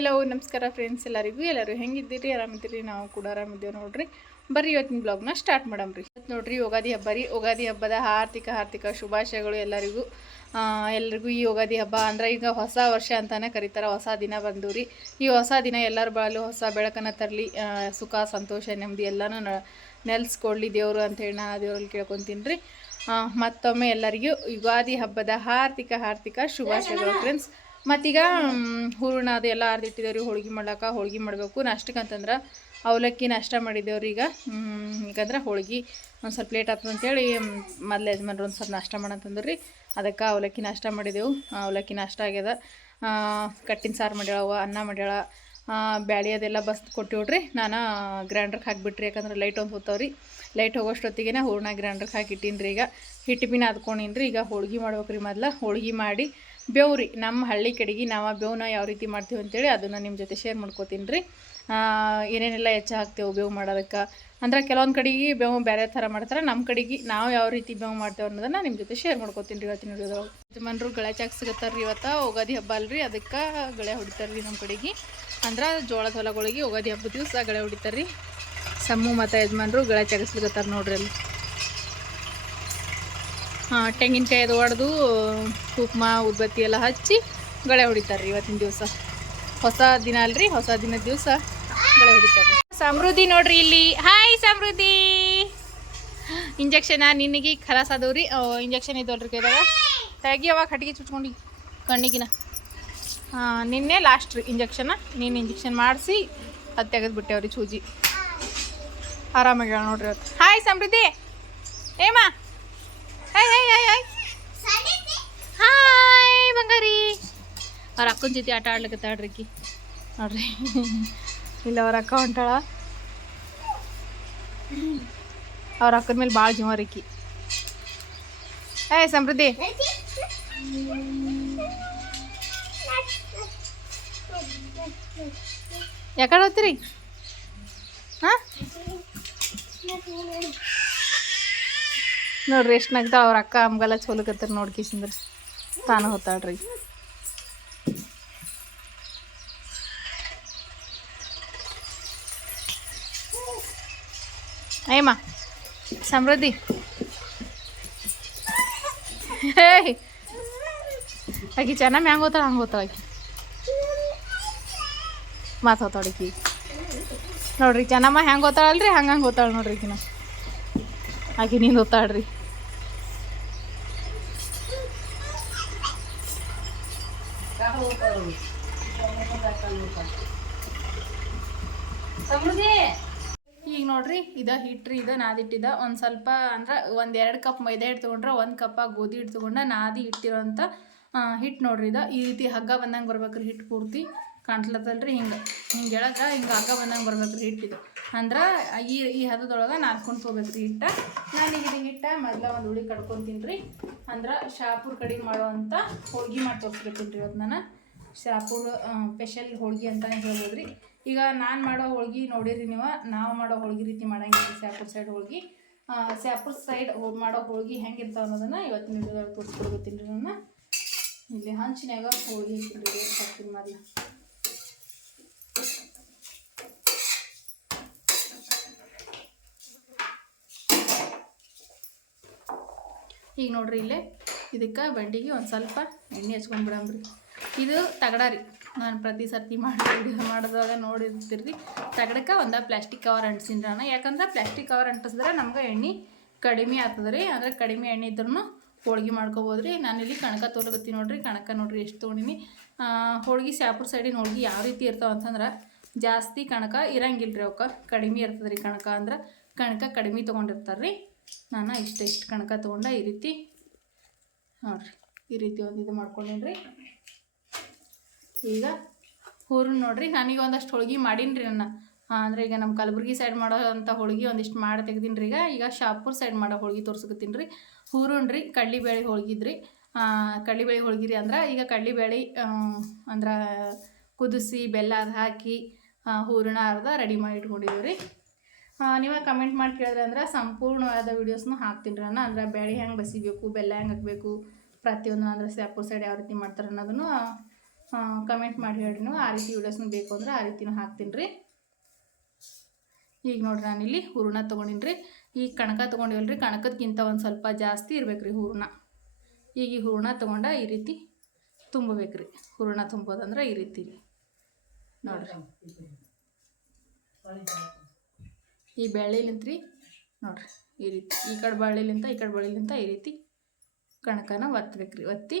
Hello ನಮಸ್ಕಾರ friends ಎಲ್ಲರಿಗೂ. ಎಲ್ಲರೂ ಹೆಂಗಿದ್ದೀರಿ? ಆರಾಮಿದ್ದೀರಿ? ನಾವು ಕೂಡ ಆರಾಮಿದ್ದೇವೆ ನೋಡ್ರಿ. ಬರ್ರಿ ಇವತ್ತಿನ ಬ್ಲಾಗ್ನ ಸ್ಟಾರ್ಟ್ ಮಾಡಮ್ರಿ ಇವತ್ತು ನೋಡ್ರಿ ಯುಗಾದಿ ಹಬ್ಬ ರೀ. ಯುಗಾದಿ ಹಬ್ಬದ ಆರ್ಥಿಕ ಆರ್ಥಿಕ ಶುಭಾಶಯಗಳು ಎಲ್ಲರಿಗೂ. ಎಲ್ರಿಗೂ ಈ ಯುಗಾದಿ ಹಬ್ಬ ಅಂದ್ರೆ ಈಗ ಹೊಸ ವರ್ಷ ಅಂತಾನೆ ಕರೀತಾರೆ. ಹೊಸ ದಿನ ಬಂದು ರೀ. ಈ ಹೊಸ ದಿನ ಎಲ್ಲರ ಬಾಳು ಹೊಸ ಬೆಳಕನ್ನು ತರಲಿ. ಸುಖ, ಸಂತೋಷ, ನೆಮ್ಮದಿ ಎಲ್ಲನೂ ನ- ನೆಲೆಸ್ಕೊಡ್ಲಿ ದೇವರು ಅಂತೇಳಿ ನಾನು ದೇವರಲ್ಲಿ ಕೇಳ್ಕೊತೀನಿ ರೀ. ಮತ್ತೊಮ್ಮೆ ಎಲ್ಲರಿಗೂ ಯುಗಾದಿ ಹಬ್ಬದ ಆರ್ಥಿಕ ಆರ್ಥಿಕ ಶುಭಾಶಯಗಳು ಫ್ರೆಂಡ್ಸ್ ಮತ್ತೀಗ ಹೂರಣ ಅದು ಎಲ್ಲ ಅರ್ದಿಟ್ಟಿದ್ದೇವೆ ರೀ ಹೋಳ್ಗೆ ಮಾಡ್ಲಾಕ, ಹೋಳ್ಗೆ ಮಾಡಬೇಕು. ನಾಷ್ಟಕ್ಕೆ ಅಂತಂದ್ರೆ ಅವಲಕ್ಕಿ ನಾಷ್ಟ ಮಾಡಿದ್ದೇವ್ರಿ ಈಗ. ಯಾಕಂದ್ರೆ ಹೋಳ್ಗೆ ಒಂದು ಸ್ವಲ್ಪ ಲೇಟ್ ಆಯ್ತು ಅಂತೇಳಿ ಮೊದಲು ಯಜಮಾನ್ರು ಒಂದು ಸ್ವಲ್ಪ ನಾಷ್ಟ ಮಾಡಂತಂದ್ರೆ. ರೀ ಅದಕ್ಕೆ ಅವಲಕ್ಕಿ ನಾಷ್ಟ ಮಾಡಿದೆವು. ಅವಲಕ್ಕಿ ನಾಷ್ಟ ಆಗ್ಯದ. ಕಟ್ಟಿನ ಸಾರು ಮಾಡ್ಯಾಳವ ಅನ್ನ ಮಾಡ್ಯಾಳ. ಬ್ಯಾಳಿ ಅದೆಲ್ಲ ಬಸ್ ಕೊಟ್ಟಿವ್ರಿ. ನಾನು ಗ್ರ್ಯಾಂಡ್ರಿಗೆ ಹಾಕಿಬಿಟ್ರಿ, ಯಾಕಂದ್ರೆ ಲೈಟ್ ಒಂದು ಹೋಗ್ತಾವ್ರಿ ಲೈಟ್ ಹೋಗೋಷ್ಟೊತ್ತಿಗೆ ಹೂರ್ಣ ಗ್ರ್ಯಾಂಡ್ರಿಗೆ ಹಾಕಿಟ್ಟೀನಿ ರೀ ಈಗ. ಹಿಟ್ಟು ಬಿನ ಅದ್ಕೊಂಡಿನಿ ಈಗ ಹೋಳ್ಗೆ ಮಾಡ್ಬೇಕು ರೀ ಮೊದ್ಲು. ಹೋಳ್ಗೆ ಮಾಡಿ ಬೇವ್ರಿ, ನಮ್ಮ ಹಳ್ಳಿ ಕಡೆಗೆ ನಾವು ಬೇವನ್ನ ಯಾವ ರೀತಿ ಮಾಡ್ತೀವಿ ಅಂತೇಳಿ ಅದನ್ನು ನಿಮ್ಮ ಜೊತೆ ಶೇರ್ ಮಾಡ್ಕೋತೀನಿ ರೀ. ಏನೇನೆಲ್ಲ ಹೆಚ್ಚು ಹಾಕ್ತೇವೆ ಬೇವು ಮಾಡೋದಕ್ಕೆ? ಅಂದ್ರೆ ಕೆಲವೊಂದು ಕಡೆಗೆ ಬೇವು ಬೇರೆ ಥರ ಮಾಡ್ತಾರೆ ನಮ್ಮ ಕಡೆಗೆ ನಾವು ಯಾವ ರೀತಿ ಬೇವು ಮಾಡ್ತೇವೆ ಅನ್ನೋದನ್ನು ನಿಮ್ಮ ಜೊತೆ ಶೇರ್ ಮಾಡ್ಕೋತೀನಿ ರೀ ಇವತ್ತಿನ ವಿಡಿಯೋದೊಳಗೆ. ಯಜಮಾನ್ರು ಗಳೆ ಚಾಕ್ಸಿಗತ್ತಾರ ರೀ ಇವತ್ತು ಯುಗಾದಿ ಹಬ್ಬ ಅಲ್ರಿ, ಅದಕ್ಕೆ ಗಳೆ ಹೊಡಿತಾರೆ ರೀ ನಮ್ಮ ಕಡೆಗೆ. ಅಂದ್ರೆ ಜೋಳದ ಹೊಲಗಳಿಗೆ ಯುಗಾದಿ ಹಬ್ಬದ ದಿವಸ ಗಳೆ ಹೊಡಿತಾರೆ ರೀ. ಸಮ್ಮು ಮತ್ತು ಯಜಮಾನ್ರು ಗಳೆ ಚಾಗಿಸ್ಲಿಕತ್ತಾರ ನೋಡ್ರಿ ಅಲ್ಲಿ. ಹಾಂ ತೆಂಗಿನಕಾಯಿ ಅದು ಹೊಡೆದು ಕುಕ್ಮ ಉದ್ಬತ್ತಿ ಎಲ್ಲ ಹಚ್ಚಿ ಗಳೆ ಹೊಡಿತಾರೆ ರೀ ಇವತ್ತಿನ ದಿವಸ. ಹೊಸ ದಿನ ಅಲ್ರಿ, ಹೊಸ ದಿನದ ದಿವಸ ಗಳೆ ಹೊಡಿತಾರೆ ಸಮೃದ್ಧಿ ನೋಡ್ರಿ ಇಲ್ಲಿ. ಹಾಯ್ ಸಮೃದ್ಧಿ. ಇಂಜೆಕ್ಷನ್ ನಿನಗೆ ಖಲಾಸ್ ಅದಾವ್ರಿ ಇಂಜೆಕ್ಷನ್ ಇದ್ದವಲ್ರಿ ಕೈದಾಗ. ತೆಗಿಯವ ಕಟ್ಟಿಗೆ ಚುಚ್ಕೊಂಡು ಕಣ್ಣಿಗಿನ. ನಿನ್ನೆ ಲಾಸ್ಟ್ ರೀ ಇಂಜೆಕ್ಷನ್ ನೀನು ಇಂಜೆಕ್ಷನ್ ಮಾಡಿಸಿ, ಅದು ತೆಗೆದು ಬಿಟ್ಟೇವ್ರಿ ಚೂಜಿ ಆರಾಮಾಗ್ಯಾವ ನೋಡ್ರಿ ಅವತ್ತು ಹಾಯ್ ಸಮೃದ್ಧಿ. ಏಮಾ ಹಾಯ್ ಬಂಗಾರಿ ಅವ್ರ ಅಕ್ಕನ ಜೊತೆ ಆಟ ಆಡ್ಲಿಕ್ಕೆ ನೋಡ್ರಿ. ಇಲ್ಲ, ಅವ್ರ ಅಕ್ಕ ಹೊಂಟಾಳ ಅವ್ರ ಅಕ್ಕನ ಮೇಲೆ ಭಾಳ ಜೀವ ರೀಕಿ ಏ ಸಮೃದ್ಧಿ. ಯಾಕಡೆ ಹೋಗ್ತೀರಿ? ಹಾಂ? ನೋಡ್ರಿ, ಎಷ್ಟು ನಗ್ತಾಳ ಅವ್ರ ಅಕ್ಕ ಅಮ್ಗೆಲ್ಲ ಚೋಲಕತ್ತಾರ ನೋಡ್ಕಿಸಿಂದ್ರ ತಾನು ಹೊತ್ತಾಳ್ರಿ. ಏಮ್ಮ ಸಮೃದ್ಧಿ. ಹೇ ಆಕಿ ಚೆನ್ನಾಗಿ ಹ್ಯಾಂಗ ಹೋತಾಳ, ಹಂಗೆ ಹೋತಾಳ ಆಕಿ. ಮಾತು ಹೋತಾಳ ಆಕಿ ನೋಡ್ರಿ, ಚೆನ್ನಮ್ಮ ಹೆಂಗೆ ಹೋತಾಳಲ್ರಿ, ಹಂಗೆ ಹಂಗೆ ಹೋತಾಳ ನೋಡ್ರಿ ಆಕಿನ ಆಕಿ ನೀನು ಒತ್ತಾಡ್ರಿ. ಈಗ ನೋಡ್ರಿ ಇದ ಹಿಟ್ರಿ ಇದ ನಾದಿಟ್ಟಿದ ಒಂದು ಸ್ವಲ್ಪ ಅಂದ್ರೆ ಒಂದು ಎರಡು ಕಪ್ ಮೈದಾ ಹಿಟ್ಟು ತೊಗೊಂಡ್ರೆ ಒಂದು ಕಪ್ಪ ಗೋಧಿ ಹಿಟ್ಟು ತೊಗೊಂಡ ನಾದಿ ಇಟ್ಟಿರೋಂಥ ಹಿಟ್ಟು ನೋಡ್ರಿ ಇದ. ಈ ರೀತಿ ಹಗ್ಗ ಬಂದಂಗೆ ಬರ್ಬೇಕ್ರಿ ಹಿಟ್ಟು ಪೂರ್ತಿ. ಕಾಣ್ಸ್ಲತ್ತಲ್ರಿ ಹಿಂಗೆ. ಹಿಂಗೆ ಹೇಳಕ್ಕೆ ಹಿಂಗೆ ಹಗ್ಗ ಬಂದಂಗೆ ಬರ್ಬೇಕ್ರಿ ಹಿಟ್ಟಿದು ಅಂದ್ರೆ ಈ ಈ ಹದದೊಳಗೆ ನಾದ್ಕೊಂಡು ರೀ ಹಿಟ್ಟ. ನಾನು ಈಗ ಹಿಟ್ಟ, ಮೊದಲ ಒಂದು ಹುಳಿ ಕಡ್ಕೊತೀನಿ ರೀ ಅಂದ್ರೆ ಶಾಪುರ್ ಕಡೆಗೆ ಮಾಡುವಂಥ ಹೋಳ್ಗೆ ಮಾಡಿ ರೀ ಇವತ್ತು ನಾನು. ಶಾಪುರ್ ಸ್ಪೆಷಲ್ ಹೋಳ್ಗೆ ಅಂತಲೇ ಹೇಳ್ಬೋದು ರೀ ಈಗ ನಾನು ಮಾಡೋ ಹೋಳ್ಗೆ ನೋಡಿರಿ ನೀವು, ನಾವು ಮಾಡೋ ಹೋಳ್ಗೆ ರೀತಿ ಮಾಡಂಗಿಲ್ಲ ಶಾಪುರ್ ಸೈಡ್ ಹೋಳ್ಗೆ. ಶಾಪುರ್ ಸೈಡ್ ಮಾಡೋ ಹೋಳ್ಗೆ ಹೆಂಗಿರ್ತಾವೆ ಅನ್ನೋದನ್ನು ಇವತ್ತಿನ ವಿಡಿಯೋದಾಗ ತೋರಿಸ್ಕೊಡ್ತೀನಿ ರೀ ನಾನು. ಇಲ್ಲಿ ಹಂಚಿನ್ಯಾಗ ಹೋಳ್ಗೆ ಹಾಕ್ತೀನಿ ಮೊದಲು. ಈಗ ನೋಡ್ರಿ ಇಲ್ಲೇ. ಇದಕ್ಕೆ ಬಂಡಿಗೆ ಒಂದು ಸ್ವಲ್ಪ ಎಣ್ಣೆ ಹಚ್ಕೊಂಡ್ಬಿಡಂಬ್ರಿ ಇದು ತಗಡ ರೀ. ನಾನು ಪ್ರತಿ ಸರ್ತಿ ಮಾಡಿ ಮಾಡಿದಾಗ ನೋಡಿರ್ತೀರಿ. ತಗಡಕ್ಕೆ ಒಂದು ಪ್ಲಾಸ್ಟಿಕ್ ಕವರ್ ಅಂಟಿಸಿನಿ ನಾನು ಯಾಕಂದ್ರೆ ಪ್ಲಾಸ್ಟಿಕ್ ಕವರ್ ಅಂಟಿಸಿದ್ರೆ ನಮ್ಗೆ ಎಣ್ಣೆ ಕಡಿಮೆ ಆಗ್ತದೆ ರೀ ಅಂದರೆ ಕಡಿಮೆ ಎಣ್ಣೆ ಇದ್ರೂ ಹೋಳ್ಗೆ ಮಾಡ್ಕೋಬೋದು ರೀ ನಾನಿಲ್ಲಿ ಕಣಕ ತೊಲಗತ್ತೀನಿ ನೋಡ್ರಿ. ಕಣಕ ನೋಡ್ರಿ ಎಷ್ಟು ತೊಗೊಂಡಿನಿ. ಹೋಳ್ಗೆ ಶಾಪುರ್ ಸೈಡಿನ ಹೋಳ್ಗೆ ಯಾವ ರೀತಿ ಇರ್ತಾವೆ ಅಂತಂದ್ರೆ ಜಾಸ್ತಿ ಕಣಕ ಇರಂಗಿಲ್ಲ ರೀ ಅವಕ್ಕೆ. ಕಡಿಮೆ ಇರ್ತದೆ ರೀ ಕಣಕ ಅಂದ್ರೆ ಕಣಕ ಕಡಿಮೆ ತೊಗೊಂಡಿರ್ತಾರೆ ರೀ ನಾನು ಇಷ್ಟ ಇಷ್ಟು ಕಣಕ ತೊಗೊಂಡ ಈ ರೀತಿ ನೋಡ್ರಿ, ಈ ರೀತಿ ಒಂದು ಇದು ಮಾಡ್ಕೊಂಡೇನಿ ರೀ ಈಗ ಹೂರು ನೋಡಿರಿ, ನನಗೆ ಒಂದಷ್ಟು ಹೋಳಿಗೆ ಮಾಡೀನಿ ನನ್ನ. ಅಂದರೆ ಈಗ ನಮ್ಮ ಕಲಬುರ್ಗಿ ಸೈಡ್ ಮಾಡೋ ಅಂಥ ಹೋಳಿಗೆ ಒಂದಿಷ್ಟು ಮಾಡಿ ತೆಗ್ದೀನಿ ರೀ ಈಗ ಈಗ ಶಾಪುರ್ ಸೈಡ್ ಮಾಡೋ ಹೋಳಿಗೆ ತೋರ್ಸಕತ್ತೀನಿ ರೀ. ಬೇಳೆ ರೀ ಕಡ್ಲಿಬೇಳೆ ಹೋಳ್ಗಿದ್ರಿ. ಕಡ್ಲಿಬೇಳೆ ಹೋಳಿಗೆ ರೀ ಅಂದ್ರೆ ಈಗ ಕಡ್ಲಿಬೇಳೆ ಅಂದ್ರೆ ಕುದಿಸಿ ಬೆಲ್ಲ ಅದು ಹಾಕಿ ಹೂರಣ ಅರ್ಧ ರೆಡಿ ಮಾಡಿ ಇಟ್ಕೊಂಡಿದ್ದೀವಿ ರೀ ನೀವು ಕಮೆಂಟ್ ಮಾಡಿ ಕೇಳಿದ್ರೆ ಅಂದ್ರೆ ಸಂಪೂರ್ಣವಾದ ವೀಡಿಯೋಸ್ನು ಹಾಕ್ತೀನಿ ನಾನು ಅಂದ್ರೆ ಬೇಳೆ ಹೆಂಗೆ ಬಸಿಬೇಕು, ಬೆಲ್ಲ ಹೆಂಗೆ ಹಾಕಬೇಕು ಪ್ರತಿಯೊಂದು ಅಂದರೆ ಶಾಪುರ್ ಸೈಡ್ ಯಾವ ರೀತಿ ಮಾಡ್ತಾರೆ ಅನ್ನೋದನ್ನು ಕಮೆಂಟ್ ಮಾಡಿ ಹೇಳಿ ನೀವು. ಆ ರೀತಿ ವೀಡಿಯೋಸ್ನು ಬೇಕು ಅಂದ್ರೆ ಆ ರೀತಿನೂ ಹಾಕ್ತೀನಿ ರೀ. ಈಗ ನೋಡ್ರಿ ಇಲ್ಲಿ ಹೂರಣ ತೊಗೊಂಡಿನಿ ರೀ. ಈಗ ಕಣಕ ತೊಗೊಂಡಿವಲ್ರಿ ಕಣಕದಕ್ಕಿಂತ ಒಂದು ಸ್ವಲ್ಪ ಜಾಸ್ತಿ ಇರ್ಬೇಕು ರೀ ಹೂರಣ. ಈಗ ಈ ಹೂರಣ ತೊಗೊಂಡ ಈ ರೀತಿ ತುಂಬಬೇಕು ರೀ. ಹೂರಣ ತುಂಬೋದಂದ್ರೆ ಈ ರೀತಿ. ನೋಡ್ರಿ. ಈ ಬೆಳ್ಳಿಲಿಂತ ರೀ, ನೋಡ್ರಿ, ಈ ರೀತಿ, ಈ ಕಡೆ ಬಳ್ಳಿಲಿಂತ, ಈ ಕಡೆ ಬಳ್ಳಿಲಿಂತ ಈ ರೀತಿ ಕಣಕನ ಒತ್ತಬೇಕು ರೀ ಒತ್ತಿ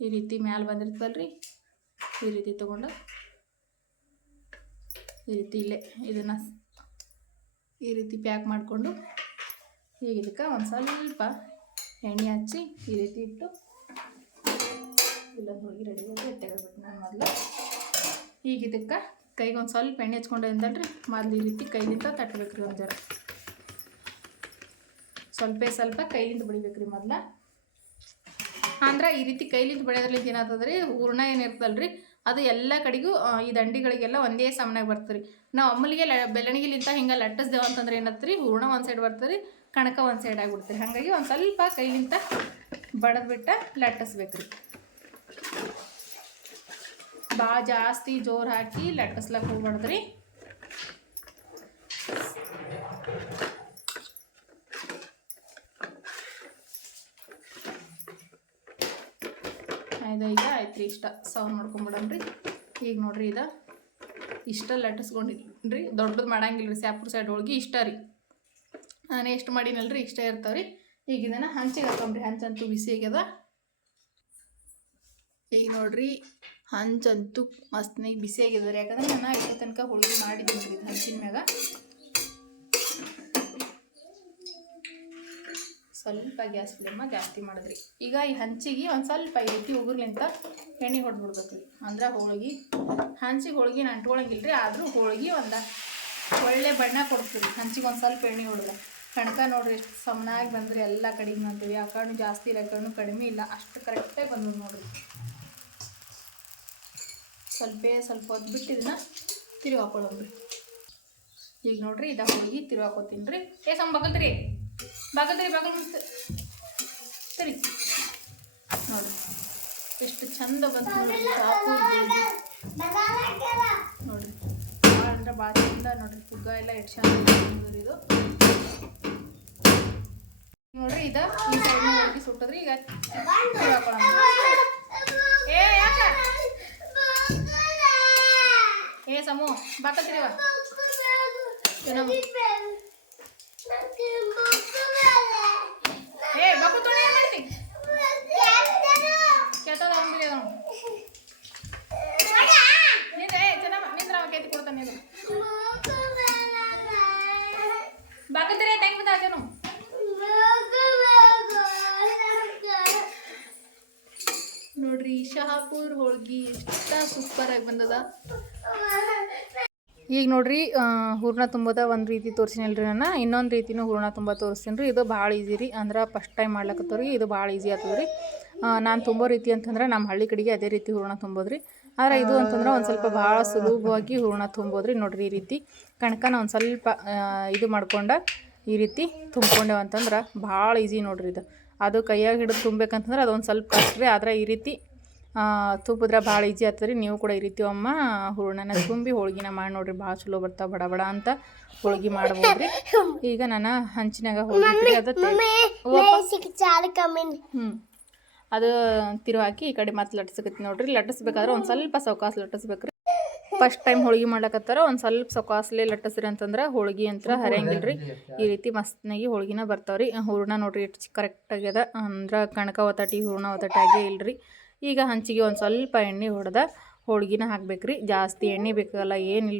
ಈ ರೀತಿ ಮ್ಯಾಲೆ ಬಂದಿರ್ತದಲ್ರಿ, ಈ ರೀತಿ ತೊಗೊಂಡು ಈ ರೀತಿ ಇಲ್ಲೇ ಇದನ್ನು ಈ ರೀತಿ ಪ್ಯಾಕ್ ಮಾಡಿಕೊಂಡು ಈಗ ಇದಕ್ಕೆ ಒಂದು ಸ್ವಲ್ಪ ಎಣ್ಣೆ ಹಚ್ಚಿ ಈ ರೀತಿ ಇಟ್ಟು ಇಲ್ಲ ಹೋಗಿ ರೆಡಿ ನಾನು ಮೊದಲು. ಈಗ ಇದಕ್ಕೆ ಕೈಗೆ ಒಂದು ಸ್ವಲ್ಪ ಎಣ್ಣೆ ಹಚ್ಕೊಂಡಿದ್ದಲ್ರಿ ಮೊದಲು ಈ ರೀತಿ ತಟ್ಟಬೇಕು ರೀ ಒಂದು ಜರ. ಸ್ವಲ್ಪ ಸ್ವಲ್ಪ ಕೈಲಿಂದ ಬಡಿಬೇಕು ರೀ ಮೊದಲ. ಅಂದ್ರೆ ಈ ರೀತಿ ಕೈಲಿಂದ ಬಡಿಯೋದ್ರಿಂದ ಏನಾಗ್ತದೆ ರೀ ಹೂರ್ಣ ಏನಿರ್ತದಲ್ರಿ ಅದು ಎಲ್ಲ ಕಡೆಗೂ ಈ ದಂಡಿಗಳಿಗೆಲ್ಲ ಒಂದೇ ಸಮನಾಗಿ ಬರ್ತದೆ ರೀ ನಾವು ಅಮ್ಮಲಿಗೆ ಲ, ಬೆಳಣಿಗೆಲಿಂತ ಹಿಂಗೆ ಲಟ್ಟಿಸ್ದೇವು ಅಂತಂದ್ರೆ ಏನಾಗ್ತದೆ ರೀ ಹೂರ್ಣ ಒಂದು ಸೈಡ್ ಬರ್ತದೆ ರೀ ಕಣಕ ಒಂದು ಸೈಡ್ ಆಗಿಬಿಡ್ತೀರಿ ಹಾಗಾಗಿ ಒಂದು ಸ್ವಲ್ಪ ಬಡದ್ಬಿಟ್ಟು ಲಟ್ಟಿಸ್ಬೇಕು ರೀ ಭಾಳ ಜಾಸ್ತಿ ಜೋರು ಹಾಕಿ ಲಟ್ಟಿಸ್ಲಕ್ಕೆ ಹೋಗ್ಬಾರ್ದ್ರಿ ಈಗ ಆಯ್ತು ರೀ ಇಷ್ಟ. ಸಾವ್ ಮಾಡ್ಕೊಂಬಿಡಮ್ರಿ ಈಗ ನೋಡ್ರಿ ಇದು. ಇಷ್ಟ ಲಟ್ಟಿಸ್ಕೊಂಡಿನ್ರಿ ದೊಡ್ಡದು ಮಾಡಂಗಿಲ್ಲ ರೀ ಸ್ಯಾಪುರ್ ಸೈಡ್ ಹೋಳ್ಗೆ ಇಷ್ಟ ರೀ. ನಾನು ಎಷ್ಟು ಮಾಡಿನಲ್ರಿ, ಇಷ್ಟ ಇರ್ತಾವ್ರಿ. ಈಗ ಇದನ್ನು ಹಂಚಿಗೆ ಹಾಕೊಂಬ್ರಿ. ಹಂಚಂತೂ ಬಿಸಿ ಆಗ್ಯದ. ಈಗ ನೋಡ್ರಿ. ಹಂಚಂತೂ ಮಸ್ತ್ನಾಗಿ ಬಿಸಿ ಆಗ್ಯದ ಯಾಕಂದ್ರೆ ನಾನು ಇಷ್ಟು ತನಕ ಹೋಳಿಗೆ ಮಾಡಿದ್ದೀನಿ ಹಂಚಿನ ಮ್ಯಾಗ. ಸ್ವಲ್ಪ ಗ್ಯಾಸ್ ಫ್ಲೇಮ ಜಾಸ್ತಿ ಮಾಡಿದ್ರಿ. ಈಗ ಈ ಹಂಚಿಗೆ ಒಂದು ಸ್ವಲ್ಪ ಈ ರೀತಿ ಉಗುರ್ಲಿಂತ ಎಣ್ಣೆ ಹೊಡ್ಬಿಡ್ಬೇಕು ರೀ ಅಂದ್ರೆ ಹೋಳಿಗೆ, ಹಂಚಿಗೆ ಹೋಳ್ಗೆ ಅಂಟ್ಕೊಳಂಗಿಲ್ಲ ರೀ ಆದರೂ ಹೋಳಿಗೆ ಒಂದು ಒಳ್ಳೆ ಬಣ್ಣ ಕೊಡ್ತೀವಿ ಹಂಚಿಗೆ ಒಂದು ಸ್ವಲ್ಪ ಎಣ್ಣೆ ಹೊಡೆದ ಕಣಕ ನೋಡ್ರಿ ಎಷ್ಟು ಸಮನಾಗಿ ಬಂದ್ರಿ, ಎಲ್ಲ ಕಡಿಮೆ ಅಂತೀವಿ ಆ ಕಣ್ಣು ಜಾಸ್ತಿ ಇಲ್ಲ ಕಣ್ಣು ಕಡಿಮೆ ಇಲ್ಲ, ಅಷ್ಟು ಕರೆಕ್ಟಾಗಿ ಬಂದವು ನೋಡ್ರಿ. ಸ್ವಲ್ಪ ಸ್ವಲ್ಪ ಹೊತ್ತು ಬಿಟ್ಟು ಇದನ್ನ ತಿರುಗಿ ಹಾಕೊಳ್ಳೋಣ್ರಿ ಈಗ ನೋಡ್ರಿ, ಇದ ಹೋಗಿ ತಿರುಗಿ ಹಾಕೋತೀನಿ ರೀ. ಏ, ಸಮ್, ಬಗಲ್ರಿ. ಬಗಲ್ರಿ, ಬಗಲ್ ಸರಿ ನೋಡಿ ಎಷ್ಟು ಚಂದ ಬಂತು ನೋಡ್ರಿ. ನೋಡ್ರಿ ಭಾಳ ಅಂದ್ರೆ ಭಾಳ ಚಂದ ನೋಡ್ರಿ, ಪುಗ್ಗ ಎಲ್ಲ ಎಷ್ಟು ಚಂದ ಇದು. ನೋಡ್ರಿ, ಇದ ಸುಟ್ಟದ್ರಿ, ಈಗ ತಿರ್ಗಿ ಹಾಕೊಳ್ಳೋಣ ಏ ಯಾಕ ಏ ಸಮು ಏನಮ್ಮ ಏ ಬಾಕು ತೊಳೆ ಏನ್ ಮಾಡ್ತಿ? ಕೇಳ್ತದ ಅಂದ್ರಿ ಅದ ನಿಂದ್ರೆ ಚೆನ್ನಮ್ಮ ನಿಂದ್ರ ಅವ ಕೇತಿ ಕೊಡ್ತಾನೆ ಇದು ಬಾಕತ್ರಿ ಟೈಮ್ ಬಂದ ನೋಡ್ರಿ, ಶಹಾಪುರ್ ಹೋಳ್ಗಿ ಎಷ್ಟ ಸೂಪರ್ ಆಗಿ ಬಂದದ. ಈಗ ನೋಡ್ರಿ ಹೂರ್ಣ ತುಂಬೋದ ಒಂದು ರೀತಿ ತೋರಿಸಿನಲ್ರಿ ನಾನು. ಇನ್ನೊಂದು ರೀತಿನೂ ಹೂರ್ಣ ತುಂಬ ತೋರಿಸ್ತೀನಿ ರೀ ಇದು ಭಾಳ ಈಸಿ ರೀ. ಅಂದ್ರೆ ಫಸ್ಟ್ ಟೈಮ್ ಮಾಡ್ಲಕತ್ತವ್ರಿ. ಇದು ಭಾಳ ಈಸಿ ಆಗ್ತದೆ ರೀ ನಾನು ತುಂಬೋ ರೀತಿ ಅಂತಂದ್ರೆ ನಮ್ಮ ಹಳ್ಳಿ ಕಡೆಗೆ ಅದೇ ರೀತಿ ಹೂರ್ಣ ತುಂಬೋದ್ರಿ. ಆದರೆ ಇದು ಅಂತಂದ್ರೆ ಒಂದು ಸ್ವಲ್ಪ ಭಾಳ ಸುಲಭವಾಗಿ ಹೂರ್ಣ ತುಂಬೋದ್ರಿ ನೋಡ್ರಿ ಈ ರೀತಿ. ಕಣಕನ ಒಂದು ಸ್ವಲ್ಪ ಇದು ಮಾಡ್ಕೊಂಡ ಈ ರೀತಿ ತುಂಬ್ಕೊಂಡೆವು ಅಂತಂದ್ರೆ ಭಾಳ ಈಸಿ ನೋಡ್ರಿ ಇದು. ಅದು ಕೈಯಾಗಿ ಹಿಡಿದು ತುಂಬೇಕಂತಂದ್ರೆ ಅದೊಂದು ಸ್ವಲ್ಪ ಕಷ್ಟ ರೀ. ಆದರೆ ಈ ರೀತಿ ತುಪ್ಪದ್ರೆ ಭಾಳ ಈಜಿ ಆಗ್ತದೆ ರೀ ನೀವು ಕೂಡ ಈ ರೀತಿ ಅಮ್ಮ ಹೂರ್ಣನ ತುಂಬಿ ಹೋಳ್ಗಿನ ಮಾಡಿ ನೋಡ್ರಿ ಭಾಳ ಚಲೋ ಬರ್ತಾವೆ ಬಡ ಬಡ ಅಂತ ಹೋಳ್ಗಿ ಮಾಡ್ಬೋದು ರೀ ಈಗ ನನ್ನ ಹಂಚಿನಾಗ ಹೋಗಿ ಅದು ತಿರು ಹಾಕಿ ಈ ಕಡೆ ಮತ್ತೆ ಲಟ್ಸಕತ್ತಿ ನೋಡ್ರಿ. ಲಟ್ಟಿಸ್ಬೇಕಾದ್ರೆ ಒಂದು ಸ್ವಲ್ಪ ಸೌಕಾಸ ಲಟ್ಟಿಸ್ಬೇಕ್ರಿ ಫಸ್ಟ್ ಟೈಮ್ ಹೋಳಿಗೆ ಮಾಡ್ಲಕತ್ತಾರ ಒಂದು ಸ್ವಲ್ಪ ಸೌಕಾಸ್ಲೆ ಲಟ್ಟಿಸ್ರಿ ಅಂತಂದ್ರೆ ಹೋಳಿಗೆ ಅಂತ ಹರಿಯಂಗಿಲ್ರಿ. ಈ ರೀತಿ ಮಸ್ತ್ನಾಗಿ ಹೋಳ್ಗಿನ ಬರ್ತಾವ್ರಿ. ಹೂರ್ಣ ನೋಡ್ರಿ ಎಷ್ಟು ಕರೆಕ್ಟಾಗ್ಯದ ಅಂದ್ರೆ ಕಣಕ ಒತ್ತಟಿ ಹೂರ್ಣ ಒತ್ತಟಿ ಆಗೇ ಇಲ್ರಿ. ಈಗ ಹಂಚಿಗೆ ಒಂದು ಸ್ವಲ್ಪ ಎಣ್ಣೆ ಹೊಡೆದ ಹೋಳ್ಗಿನ ಹಾಕ್ಬೇಕ್ರಿ. ಜಾಸ್ತಿ ಎಣ್ಣೆ ಬೇಕಾಗಲ್ಲ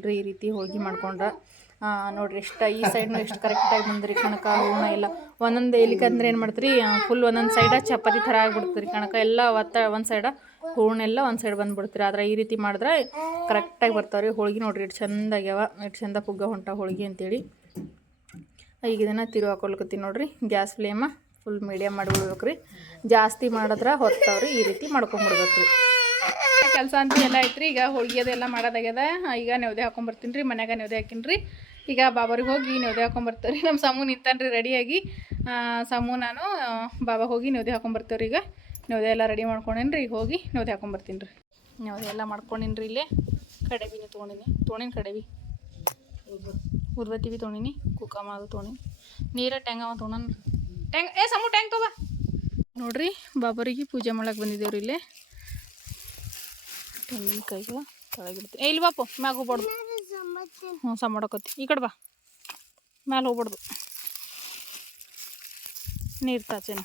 ರೀ ಈ ರೀತಿ ಹೋಳ್ಗೆ ಮಾಡ್ಕೊಂಡ್ರೆ? ನೋಡಿರಿ ಎಷ್ಟು, ಈ ಸೈಡ್ನು ಎಷ್ಟು ಕರೆಕ್ಟಾಗಿ ಬಂದ್ರಿ ಕಣಕ ಹೂಣ ಇಲ್ಲ ಒಂದೊಂದು ಎಲಿಕಂದ್ರೆ ಏನು ಮಾಡ್ತೀರಿ ಫುಲ್ ಒಂದೊಂದು ಸೈಡ ಚಪಾತಿ ಥರ ಆಗ್ಬಿಡ್ತೀರಿ ಕಣಕ. ಎಲ್ಲ ಒತ್ತ ಒಂದು ಸೈಡ ಹೂಣೆಲ್ಲ ಒಂದು ಸೈಡ್ ಬಂದುಬಿಡ್ತೀರಿ ಆದ್ರೆ ಈ ರೀತಿ ಮಾಡಿದ್ರೆ ಕರೆಕ್ಟಾಗಿ ಬರ್ತಾವ್ರಿ. ಹೋಳ್ಗೆ ನೋಡಿರಿ ಎಷ್ಟು ಚಂದ ಆಗ್ಯಾವ, ಎಷ್ಟು ಚಂದ ಪುಗ್ಗ ಹೊಂಟ ಹೋಳ್ಗೆ ಅಂತೇಳಿ. ಈಗ ಇದನ್ನು ತಿರು ಹಾಕೊಳ್ಕತ್ತೀನಿ ನೋಡ್ರಿ. ಗ್ಯಾಸ್ ಫ್ಲೇಮ ಫುಲ್ ಮೀಡಿಯಮ್ ಮಾಡಿಬಿಡ್ಬೇಕು ರೀ ಜಾಸ್ತಿ ಮಾಡಿದ್ರೆ ಹೊತ್ತವ್ರಿ ಈ ರೀತಿ ಮಾಡ್ಕೊಂಬಿಡ್ಬೇಕು ರೀ ಕೆಲಸ ಅಂತ ಎಲ್ಲ ಐತ್ರಿ, ಈಗ ಹೋಳಿಗೆ ಅದೆಲ್ಲ ಮಾಡೋದಾಗ್ಯದ. ಈಗ ನೆವದೆ ಹಾಕೊಂಬರ್ತೀನಿ ರೀ ಮನ್ಯಾಗ ನೆವದೆ ಹಾಕಿನಿ ರೀ ಈಗ ಬಾಬರಿಗೆ ಹೋಗಿ ನೆವದೆ ಹಾಕೊಂಬರ್ತೇವ್ರಿ. ನಮ್ಮ ಸಮೂ ನಿಂತಾನ್ರಿ ರೆಡಿಯಾಗಿ. ಸಮೂ ನಾನು ಬಾಬಾಗೆ ಬಾಬಾ ಹೋಗಿ ನೆವದೆ ಹಾಕೊಂಬರ್ತೇವ್ರಿ ಈಗ. ನೆವದೆ ಎಲ್ಲ ರೆಡಿ ಮಾಡ್ಕೊಂಡೇನಿ ರೀ ಈಗ ಹೋಗಿ ನೆವದೆ ಹಾಕೊಂಬರ್ತೀನಿ ರೀ ನೆವದೆ ಎಲ್ಲ ಮಾಡ್ಕೊಂಡಿನ್ರಿ ಇಲ್ಲೇ. ಕಡೆಬಿನ ತೊಗೊಂಡಿನಿ. ತೊಗೊಂಡಿನಿ ಕಡೆಬಿ. ಉರ್ವತ್ತಿ ಬಿ ತೊಗೊಂಡಿನಿ ಕುಕ್ಕಮ ಅದು ತೊಗೊಂಡಿನಿ ನೀರ ಟ್ಯಾಂಗ್ ಅವ ತೊಗೊಂಡ ಟ್ಯಾಂಗ್ ಏ ಸಮು ಟ್ಯಾಂಗ್ ತಗೋ ನೋಡ್ರಿ ಬಾಬರಿಗೆ ಪೂಜೆ ಮಾಡಕ್ಕೆ ಬಂದಿದ್ದೇವ್ರಿ ಇಲ್ಲೇ. ತೆಂಗಿನಕಾಯಿಗೆ ಕೆಳಗಿಡ್ತೀನಿ ಏ ಇಲ್ಲಿ ಬಾಪು ಮ್ಯಾಗ ಹೋಗ್ಬಾರ್ದು. ಹ್ಞೂ ಸಮ ಮಾಡಕತ್ತಿ ಈ ಕಡೆ ಬಾ. ಮ್ಯಾಲೆ ಹೋಗ್ಬಾರ್ದು. ನೀರು ತಾಚೇನು.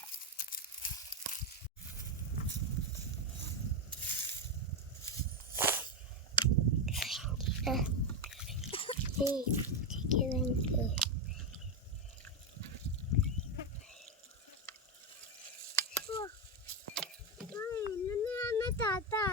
ತಾತ ಪೂಜಾ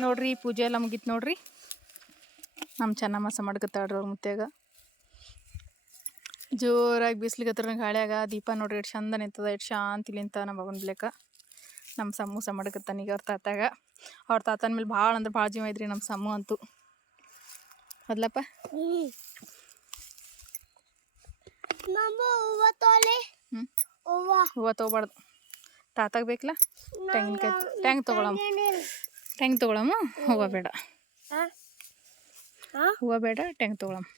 ನೋಡ್ರಿ ಪೂಜೆ ಎಲ್ಲ ಮುಗೀತು ನೋಡ್ರಿ. ನಮ್ಮ ಚೆನ್ನಮ್ಮ ಮಾಡ್ಕತ್ತಾಳ್ರಿ ಅವ್ರ ಮುತ್ಯಾಗ. ಜೋರಾಗಿ ಬಿಸಿಲಿಗತ್ರ ಗಾಳಿಯಾಗ ದೀಪ ನೋಡ್ರಿ ಎಷ್ಟು ಚಂದ ನಿಂತದ ಎಷ್ಟು ಶಾಂತಿಲಿಂತ ನಮ್ಮ ಮಗನ ಲೆಕ್ಕ ನಮ್ಮ ಸಮ್ಮು ಸಮಡ್ಕತ್ತಾನ ಈಗ ಅವ್ರ ತಾತಾಗ. ಅವ್ರ ತಾತನ ಮೇಲೆ ಭಾಳ ಅಂದ್ರೆ ಭಾಳ ಜೀವ ಐತ್ರಿ ನಮ್ಮ ಸಮ್ಮು ಅಂತೂ. ಮೊದ್ಲಪ್ಪ ನಮ್ಮ ಹೂವ ತಗೋಬಾರ್ದು. ತಾತಾಗ ಬೇಕಲ್ಲ ತೆಂಗಿನಕಾಯಿ ಟ್ಯಾಂಗ್ ತೊಗೊಳಮ್ಮ ಟ್ಯಾಂಗ್ ತೊಗೊಳಮ್ಮ? ಹೂವು ಬೇಡ. ಹೂವು ಬೇಡ ಟ್ಯಾಂಕ್ ತೊಗೊಳಮ್ಮ.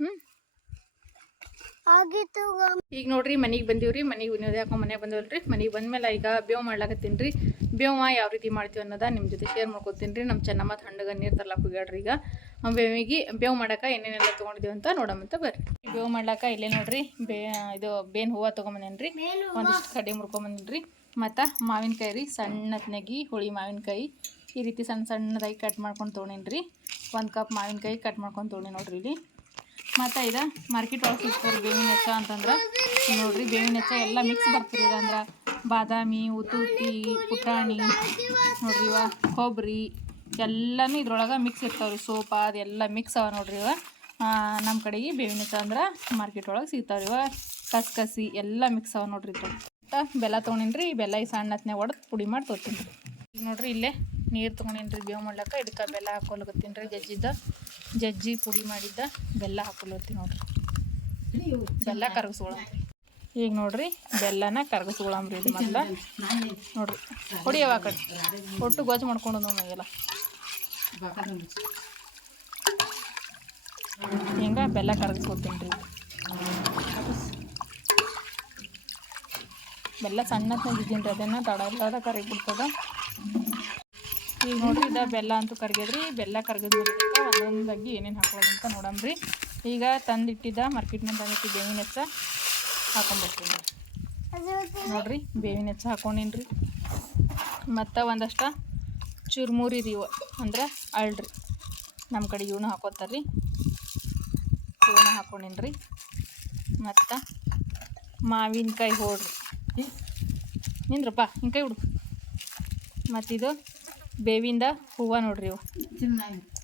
ಹ್ಞೂ ಈಗ ನೋಡ್ರಿ ಮನೆಗೆ ಬಂದೀವ್ರಿ ಮನೆಗೆ ವಿನೋದ ಯಾಕೋ ಮನೆಗೆ ಬಂದವಲ್ರಿ. ಮನೆಗೆ ಬಂದ್ಮೇಲೆ ಈಗ ಬೇವು ಮಾಡ್ಲಾಕತ್ತೀನಿ ರೀ. ಬೇವ ಯಾವ ರೀತಿ ಮಾಡ್ತೀವಿ ಅನ್ನೋದ ನಿಮ್ಮ ಜೊತೆ ಶೇರ್ ಮಾಡ್ಕೊತೀನಿ ರೀ. ನಮ್ಮ ಚೆನ್ನಮ್ಮ ತಂಡಗ ನೀರು ತರ್ಲಾಕ ಹೋಗ್ಯಾಡ್ರಿ ಈಗ. ಬೇವಿಗೆ ಬೇವು ಮಾಡಾಕ ಏನೇನೆಲ್ಲ ತೊಗೊಂಡಿದ್ದೀವಿ ಅಂತ ನೋಡಮಂತ ಬರ್ರಿ. ಬೇವು ಮಾಡ್ಲಾಕ ಇಲ್ಲೇ ನೋಡ್ರಿ ಬೇ ಇದು ಬೇನ್ ಹೂವು ತೊಗೊಂಬಂದೇನ್ರಿ. ಒಂದಿಷ್ಟು ಕಡೆ ಮುರ್ಕೊಂಬಂದಿನಿ ರೀ ಮತ್ತು ಮಾವಿನಕಾಯಿ ರೀ ಸಣ್ಣತ್ನಾಗಿ ಹುಳಿ ಮಾವಿನಕಾಯಿ. ಈ ರೀತಿ ಸಣ್ಣ ಸಣ್ಣದಾಗಿ ಕಟ್ ಮಾಡ್ಕೊಂಡು ತೊಗೊಂಡೇನಿ ರೀ ಒಂದು ಕಪ್ ಮಾವಿನಕಾಯಿ ಕಟ್ ಮಾಡ್ಕೊಂಡು ತೊಗೊಂಡಿ ನೋಡ್ರಿ ಇಲ್ಲಿ. ಮತ್ತು ಇದು ಮಾರ್ಕೆಟ್ ಒಳಗೆ ಸಿಗ್ತಾರೆ ಬೇವಿನ ಹೆಚ್ಚ ಅಂತಂದ್ರೆ. ನೋಡ್ರಿ ಬೇವಿನ ಹೆಚ್ಚ ಎಲ್ಲ ಮಿಕ್ಸ್ ಬರ್ತೀರಿ ಇದಂದ್ರೆ ಬಾದಾಮಿ ಉತ್ತುತ್ತಿ ಪುಟಾಣಿ, ನೋಡ್ರಿ ಇವ ಕೊಬ್ಬರಿ ಎಲ್ಲನೂ ಇದ್ರೊಳಗೆ ಮಿಕ್ಸ್ ಇರ್ತಾವ್ರಿ. ಸೋಪ ಅದೆಲ್ಲ ಮಿಕ್ಸ್ ಅವ ನೋಡ್ರಿ ಇವ. ನಮ್ಮ ಕಡೆಗೆ ಬೇವಿನ ಹೆಚ್ಚ ಅಂದ್ರೆ ಮಾರ್ಕೆಟ್ ಒಳಗೆ ಸಿಗ್ತಾವ್ರಿ ಇವ. ಕಸ್ಕಸಿ ಎಲ್ಲ ಮಿಕ್ಸ್ ಅವ ನೋಡ್ರಿ ಬೆಲ್ಲ ತೊಗೊಂಡಿನಿ ರೀ ಬೆಲ್ಲ ಈ ಸಣ್ಣ ಒಡೆದು ಪುಡಿ ಮಾಡಿ ತೊಗೊತೀನಿ ಈಗ ನೋಡ್ರಿ ಇಲ್ಲೇ ನೀರು ತೊಗೊಂಡಿನಿ ರೀ ಬೇವು ಮಾಡ್ಲಕ್ಕ. ಇದಕ್ಕೆ ಬೆಲ್ಲ ಹಾಕೊಳಕತ್ತೀನಿ ರೀ ಜಜ್ಜಿದ್ದ ಜಜ್ಜಿ ಪುಡಿ ಮಾಡಿದ್ದ, ಬೆಲ್ಲ ಹಾಕೊಳತ್ತೀನಿ ನೋಡ್ರಿ. ಬೆಲ್ಲ ಕರಗಿಸ್ಕೊಳ ಈಗ ನೋಡ್ರಿ, ಬೆಲ್ಲನ ಕರಗಿಸ್ಕೊಳಮ್ರಿ ಇದು ಮೊದ್ಲ. ನೋಡ್ರಿ ಹೊಡಿಯವ ಯಾವಾಗ ಕಡೆ. ಒಟ್ಟು ಗೊಜ್ಜು ಮಾಡ್ಕೊಂಡು ನಮಗೆಲ್ಲ ಹಿಂಗೆ? ಬೆಲ್ಲ ಕರಗಿಸ್ಕೊತೀನಿ ರೀ ಬೆಲ್ಲ ಸಣ್ಣ ಇದ್ದೀನಿ ರೀ. ಅದನ್ನು ತಡ ತಡ ಕರಿಬಿಡ್ತದ. ಈಗ ನೋಡಿರಿ, ಇದು ಬೆಲ್ಲ ಅಂತೂ ಕರಿಗೇದ್ರಿ. ಬೆಲ್ಲ ಕರ್ಗದ ಒಂದೊಂದಾಗಿ ಏನೇನು ಅಂತ ನೋಡಮ್ರಿ ಈಗ ತಂದಿಟ್ಟಿದ್ದ ಮಾರ್ಕೆಟ್ನಿಂದ ತಂದಿಟ್ಟು ಬೇವಿನ ಹೆಚ್ಚ ಹಾಕೊಂಡ್ಬರ್ತೀನಿ ನೋಡ್ರಿ. ಬೇವಿನ ಹೆಚ್ಚ ಹಾಕೊಂಡೇನ್ರಿ ಮತ್ತು ಒಂದಷ್ಟು ಚುರ್ಮುರಿ ರೀ ಅಂದ್ರೆ ಅಳ್ರಿ. ನಮ್ಮ ಕಡೆ ಇವನು ಹಾಕೋತಾರ್ರಿ ಇವನು ಹಾಕೊಂಡಿನ್ರಿ ಮತ್ತು ಮಾವಿನಕಾಯಿ ಹೋಳ್ರಿ. ನಿಂದ್ರಪ್ಪ ಹಿಂಗೆ ಹುಡು ಮತ್ತಿದು ಬೇವಿಂದ ಹೂವು ನೋಡ್ರಿ ಇವು.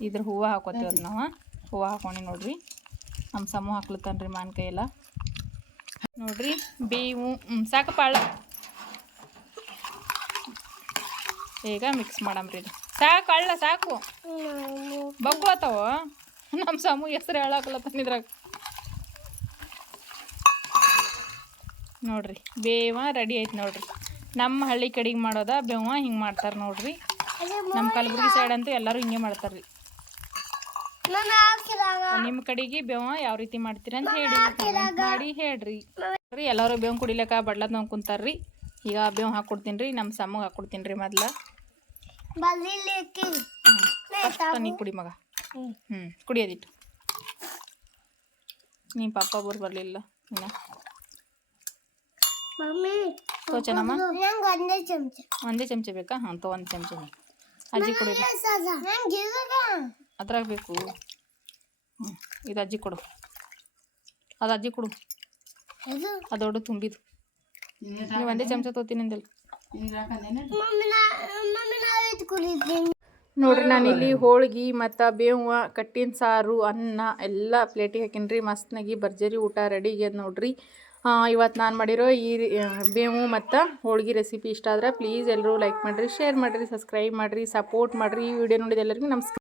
ಇದ್ರ ಹೂವು ಹಾಕೋತೇವ್ರಿ ನಾವು. ಹೂವು ಹಾಕೊಂಡಿ ನೋಡ್ರಿ. ನಮ್ಮ ಸಮ ಹಾಕ್ಲತ್ತಾನ್ರಿ ಮಾನ್ಕಾಯಿ ಎಲ್ಲ. ನೋಡ್ರಿ ಬೇವು ಹ್ಮ್, ಸಾಕಪ್ಪ ಅಳ ಈಗ ಮಿಕ್ಸ್ ಮಾಡಮ್ರಿ ಇದು. ಸಾಕು ಅಳ್ಳ ಸಾಕು. ಬಗ್ಗು ಆತಾವ. ನಮ್ಮ ಸಮೂ ಹೆಸ್ರು ಹೇಳಾಕಲತ್ತನಿದ್ರಾಗ ನೋಡ್ರಿ ಬೇವ ರೆಡಿ ಐತೆ ನೋಡ್ರಿ. ನಮ್ಮ ಹಳ್ಳಿ ಕಡೆಗೆ ಮಾಡೋದ ಬೇವ ಹಿಂಗೆ ಮಾಡ್ತಾರೆ ನೋಡ್ರಿ. ನಮ್ಮ ಕಲಬುರ್ಗಿ ಸೈಡ್ ಅಂತೂ ಎಲ್ಲರೂ ಹಿಂಗೆ ಮಾಡ್ತಾರೆ ರೀ ನಿಮ್ಮ ಕಡೆಗೆ ಬೇವ ಯಾವ ರೀತಿ ಮಾಡ್ತೀರಿ ಅಂತ ಹೇಳಿ ಮಾಡಿ ಹೇಳ್ರಿ. ರೀ ಎಲ್ಲರೂ ಬೇವ್ ಕುಡಿಲಕ್ಕ ಬಡ್ಲತ್ ನಾವು ಕುಂತಾರ್ರಿ. ಈಗ ಬೇವ್ ಹಾಕ್ಕೊಡ್ತೀನಿ ರೀ ನಮ್ಮ ಸಮ್ಮಗೆ ಹಾಕ್ಕೊಡ್ತೀನಿ ರೀ ಮೊದ್ಲ ನೀ ಕುಡಿ ಮಗ. ಹ್ಞೂ ಕುಡಿಯೋದಿಟ್ಟು. ನಿಮ್ಮ ಪಾಪ ಒಬ್ಬರು ಬರಲಿಲ್ಲ ಇನ್ನು. ತೋಚನಮ್ಮ ನಂಗೆ ಒಂದೇ ಚಮಚ. ಒಂದೇ ಚಮಚ ಬೇಕಾ? ಹಾಂ ತೊ ಒಂದು ಚಮಚ ಅಜ್ಜಿ ಕೊಡಿ ಅದ್ರಾಗ ಬೇಕು. ಇದು ಅಜ್ಜಿ ಕೊಡು. ಅದು ಅಜ್ಜಿ ಕೊಡು. ಅದೊಡ್ಡು ಅದು ದೊಡ್ಡ ತುಂಬಿದು ನೀವು ಒಂದೇ ಚಮಚ ತೋತೀನಿ ಅಂದಲ್ಲ. ನೋಡ್ರಿ ನಾನು ಇಲ್ಲಿ ಹೋಳಿಗೆ ಮತ್ತು ಬೇವು ಕಟ್ಟಿನ ಸಾರು ಅನ್ನ ಎಲ್ಲ ಪ್ಲೇಟಿಗೆ ಹಾಕಿನ್ರಿ. ಮಸ್ತ್ನಾಗಿ ಭರ್ಜರಿ ಊಟ ರೆಡಿ ಆಗ್ಯದ ನೋಡ್ರಿ. ಇವತ್ತು ನಾನು ಮಾಡಿರೋ ಈ ಬೇವು ಮತ್ತು ಹೋಳ್ಗೆ ರೆಸಿಪಿ ಇಷ್ಟ ಆದ್ರೆ ಪ್ಲೀಸ್ ಎಲ್ಲರೂ ಲೈಕ್ ಮಾಡಿರಿ ಶೇರ್ ಮಾಡಿರಿ ಸಬ್ಸ್ಕ್ರೈಬ್ ಮಾಡಿರಿ ಸಪೋರ್ಟ್ ಮಾಡಿರಿ ಈ ವಿಡಿಯೋ ನೋಡಿದ ಎಲ್ಲರಿಗೂ ನಮಸ್ಕಾರ.